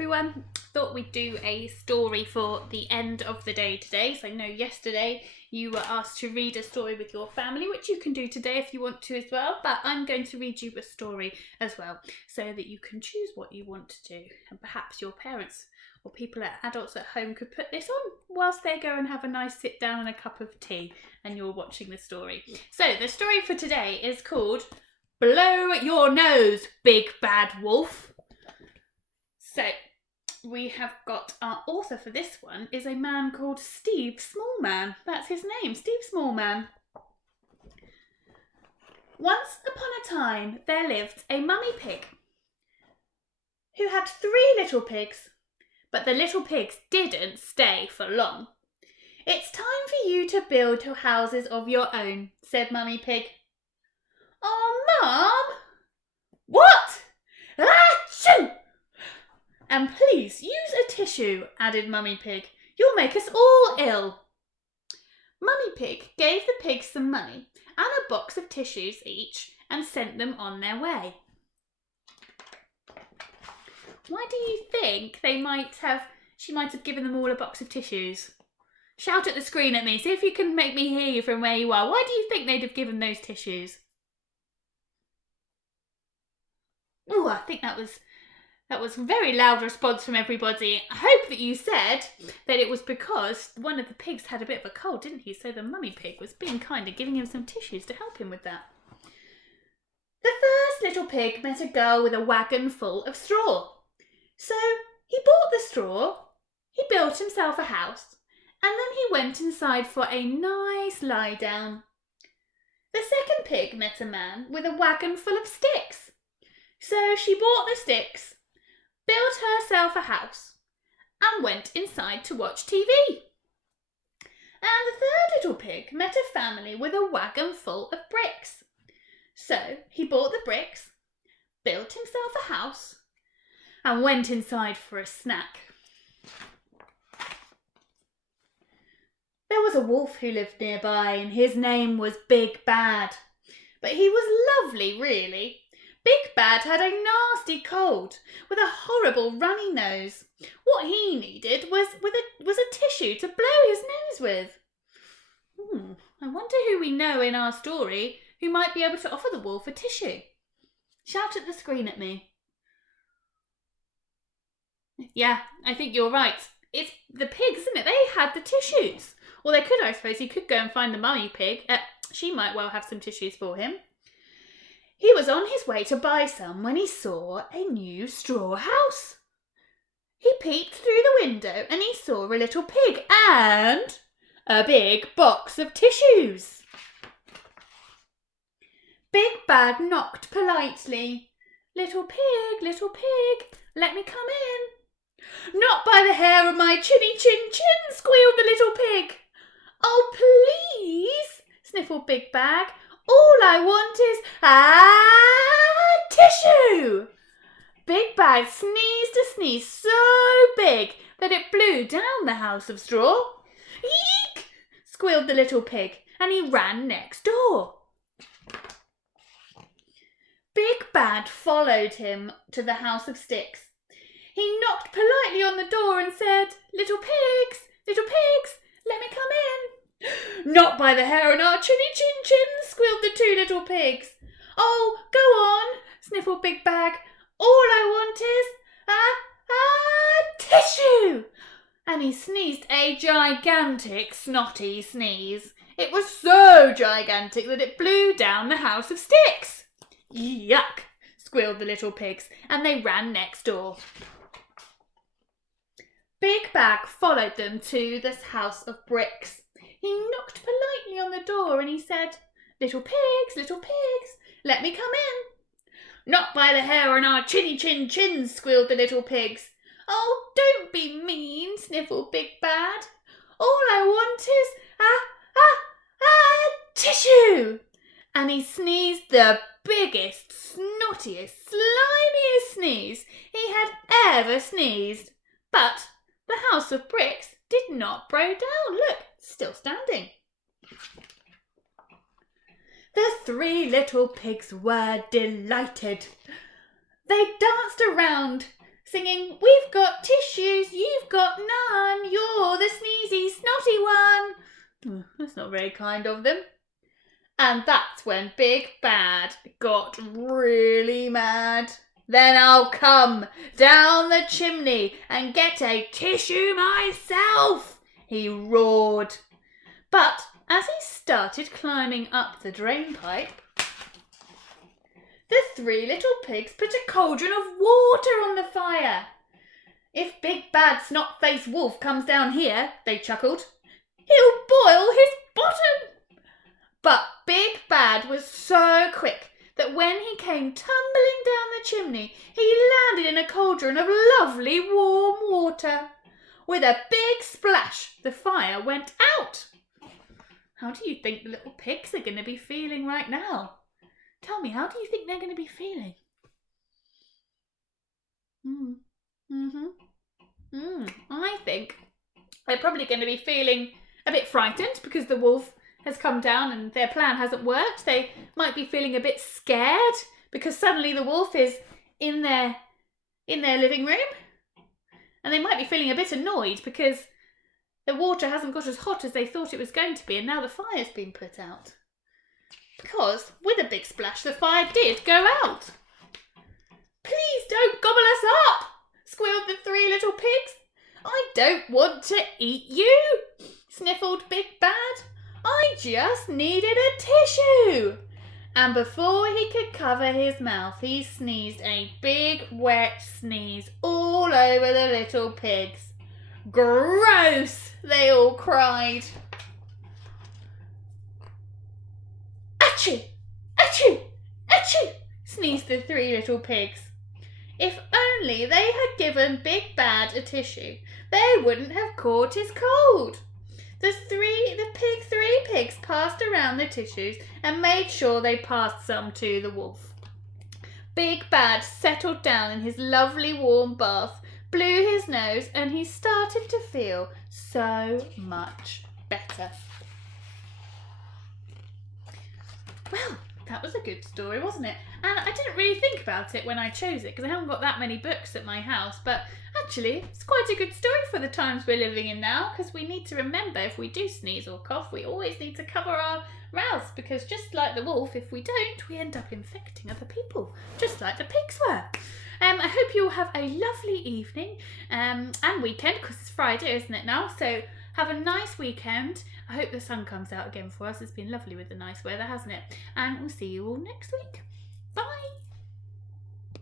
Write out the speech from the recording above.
everyone. Thought we'd do a story for the end of the day today. So I know yesterday you were asked to read a story with your family, which you can do today if you want to as well. But I'm going to read you a story as well so that you can choose what you want to do. And perhaps your parents or adults at home could put this on whilst they go and have a nice sit down and a cup of tea and you're watching the story. So the story for today is called Blow Your Nose, Big Bad Wolf. So we have got our author for this one is a man called Steve Smallman. That's his name, Steve Smallman. Once upon a time there lived a mummy pig who had 3 little pigs, but the little pigs didn't stay for long. "It's time for you to build your houses of your own," said Mummy Pig. "Oh, Mum!" "What?" "Achoo! And please use a tissue," added Mummy Pig. "You'll make us all ill." Mummy Pig gave the pigs some money and a box of tissues each and sent them on their way. Why do you think she might have given them all a box of tissues? Shout at the screen at me. See if you can make me hear you from where you are. Why do you think they'd have given those tissues? Oh, I think that was a very loud response from everybody. I hope that you said that it was because one of the pigs had a bit of a cold, didn't he? So the mummy pig was being kind and giving him some tissues to help him with that. The first little pig met a girl with a wagon full of straw. So he bought the straw, he built himself a house, and then he went inside for a nice lie down. The second pig met a man with a wagon full of sticks. So she bought the sticks, built herself a house, and went inside to watch TV. And the third little pig met a family with a wagon full of bricks. So he bought the bricks, built himself a house, and went inside for a snack. There was a wolf who lived nearby, and his name was Big Bad. But he was lovely, really. Big Bad had a nasty cold with a horrible runny nose. What he needed was a tissue to blow his nose with. I wonder who we know in our story who might be able to offer the wolf a tissue. Shout at the screen at me. Yeah, I think you're right. It's the pigs, isn't it? They had the tissues. Or they could, I suppose. He could go and find the mummy pig. She might well have some tissues for him. He was on his way to buy some when he saw a new straw house. He peeped through the window and he saw a little pig and a big box of tissues. Big Bad knocked politely. Little pig, let me come in." "Not by the hair of my chinny chin chin," squealed the little pig. "Oh, please," sniffled Big Bad. "All I want is tissue." Big Bad sneezed a sneeze so big that it blew down the house of straw. "Eek!" squealed the little pig, and he ran next door. Big Bad followed him to the house of sticks. He knocked politely on the door and said, little pigs, let me come in." "Not by the hair on our chinny chin chin," squealed the 2 little pigs. "Oh, go on," sniffled Big Bad. "All I want is tissue." And he sneezed a gigantic snotty sneeze. It was so gigantic that it blew down the house of sticks. "Yuck," squealed the little pigs, and they ran next door. Big Bad followed them to this house of bricks. He knocked politely on the door and he said, little pigs, let me come in." "Not by the hair on our chinny chin chins," squealed the little pigs. "Oh, don't be mean," sniffled Big Bad. "All I want is tissue." And he sneezed the biggest, snottiest, slimiest sneeze he had ever sneezed. But the house of bricks did not break down. Look, it's still standing. The 3 little pigs were delighted. They danced around, singing, "We've We've got tissues, you've got none. You're the sneezy, snotty one. That's not very kind of them. And that's when Big Bad got really mad. Then I'll come down the chimney and get a tissue myself, he roared. But as he started climbing up the drain pipe, the three little pigs put a cauldron of water on the fire. If Big Bad Snot-Faced Wolf comes down here, they chuckled, he'll boil his bottom. But Big Bad was so quick that when he came tumbling down the chimney, he landed in a cauldron of lovely warm water. With a big splash, the fire went out. How do you think the little pigs are going to be feeling right now? Tell me, how do you think they're going to be feeling? I think they're probably going to be feeling a bit frightened because the wolf has come down and their plan hasn't worked. They might be feeling a bit scared because suddenly the wolf is in their living room. And they might be feeling a bit annoyed because the water hasn't got as hot as they thought it was going to be, and now the fire's been put out. Because, with a big splash, the fire did go out. Please don't gobble us up, squealed the three little pigs. I don't want to eat you, sniffled Big Bad. I just needed a tissue. And before he could cover his mouth, he sneezed a big wet sneeze all over the little pigs. Gross, they all cried. Achoo, achoo, achoo, sneezed the three little pigs. If only they had given Big Bad a tissue, they wouldn't have caught his cold. The three pigs passed around the tissues and made sure they passed some to the wolf. Big Bad settled down in his lovely warm bath, blew his nose, and he started to feel so much better. Well, that was a good story, wasn't it? And I didn't really think about it when I chose it because I haven't got that many books at my house, but actually it's quite a good story for the times we're living in now, because we need to remember if we do sneeze or cough, we always need to cover our mouths, because just like the wolf, if we don't, we end up infecting other people, just like the pigs were. I hope you all have a lovely evening and weekend, because it's Friday, isn't it now? So have a nice weekend. I hope the sun comes out again for us. It's been lovely with the nice weather, hasn't it? And we'll see you all next week. Bye!